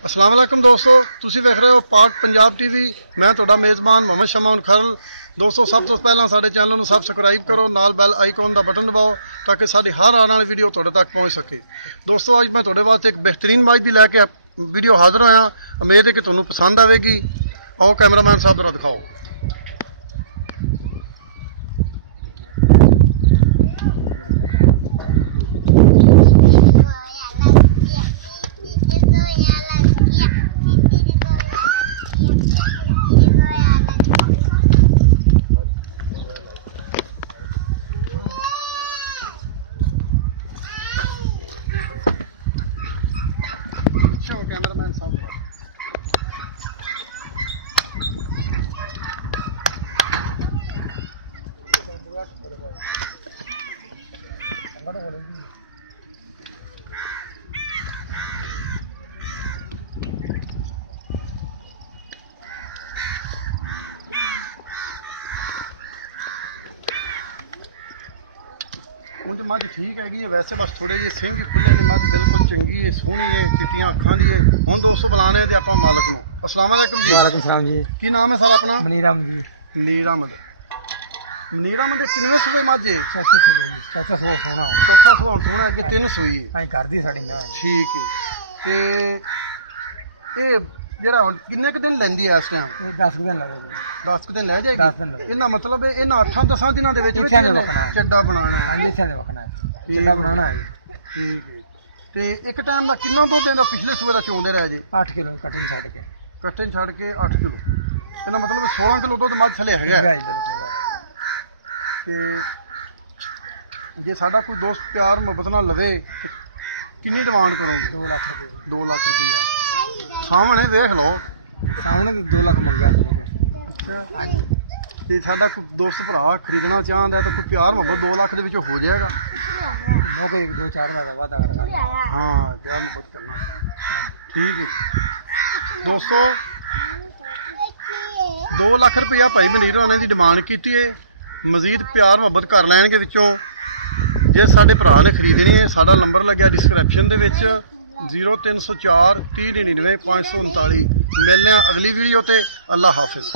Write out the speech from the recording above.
अस्सलाम वालेकुम दोस्तों, तुसी देख रहे हो पाक पंजाब टीवी। मैं तुहाडा मेज़बान मोहम्मद शमाउन खरल। दोस्तों, सब तो पहला साडे चैनल नूं सबसक्राइब करो, नाल बैल आइकॉन दा बटन दबाओ ताकि साडी हर आने वाली वीडियो तुहाडे तक पहुंच सके। दोस्तों, अज मैं तुहाडे वास्ते एक बेहतरीन मच दी लैके वीडियो हाज़र होया। उम्मीद है कि तुहानूं पसंद आवेगी। आओ कैमरामैन साहब जरा दिखाओ। कैमरामैन साहब मझ ठीक हैगी। वैसे बस थोड़े जे सिंह खुले ने। मझ बिल्कुल चंगी है, सोहनी है, चिट्टियां अखां दी है। हुण दोस्तों बुलाने ते आपां मालक नूं। अस्सलाम वालेकुम जी। वालेकुम सलाम जी। की नाम है सर अपना? मनीर अहमद जी। मनीर अहमद। मनीर अहमद दे किन्ने सूए मझ है? चौथा सौ सोना चौथा सूआ हुण सोना अगे 3 सूई है। आई कर दी साडी ना। ठीक है। ते ये जेड़ा हुण किन्ने क दिन लैंदी है इस टाइम? ये 10 दिन लगेगा। 10 दिन लै 10 दिन जाएगी। लगेगा। इन्ना मतलब इन्हां 8-10 दिनां दे विच चड्डा बनाना है। अंडे से वखना है। चला बनाना है। ठीक है। ते एक टाइम दा किन्ना दुध देंदा? पिछले सूबे दा चोंदे रह जे 8 किलो कटिंग छाड़ के। कट्टे छड़ के 8 किलो। इन्ना मतलब 16 किलो दुध मझ थले हैगा। ते जे साडा कोई दोस्त प्यार मुहब्बत नाल लवे किन्नी डिमांड करोगे? 2 लाख रुपए। 2 लाख रुपया सामने देख लो। सामने 2 लाख मंगा। ते साडा कोई दोस्त भरा खरीदना चाहता है तो कोई प्यार मुहब्बत 2 लाख दे विच हो जाएगा। वो कोई 2-4 लाख वादा। हाँ, प्यार मुहब्बत करना ठीक है। दोस्तों, 2 लाख रुपया भाई मनीर होने की डिमांड की है। मजीद प्यार मुहब्बत कर लैणगे विचों। जे साडे भरा ने खरीदनी है, साडा नंबर लग्या डिस्क्रिप्शन दे विच 0304 3099 539। मिलने अगली वीडियो ते। अल्लाह हाफिज।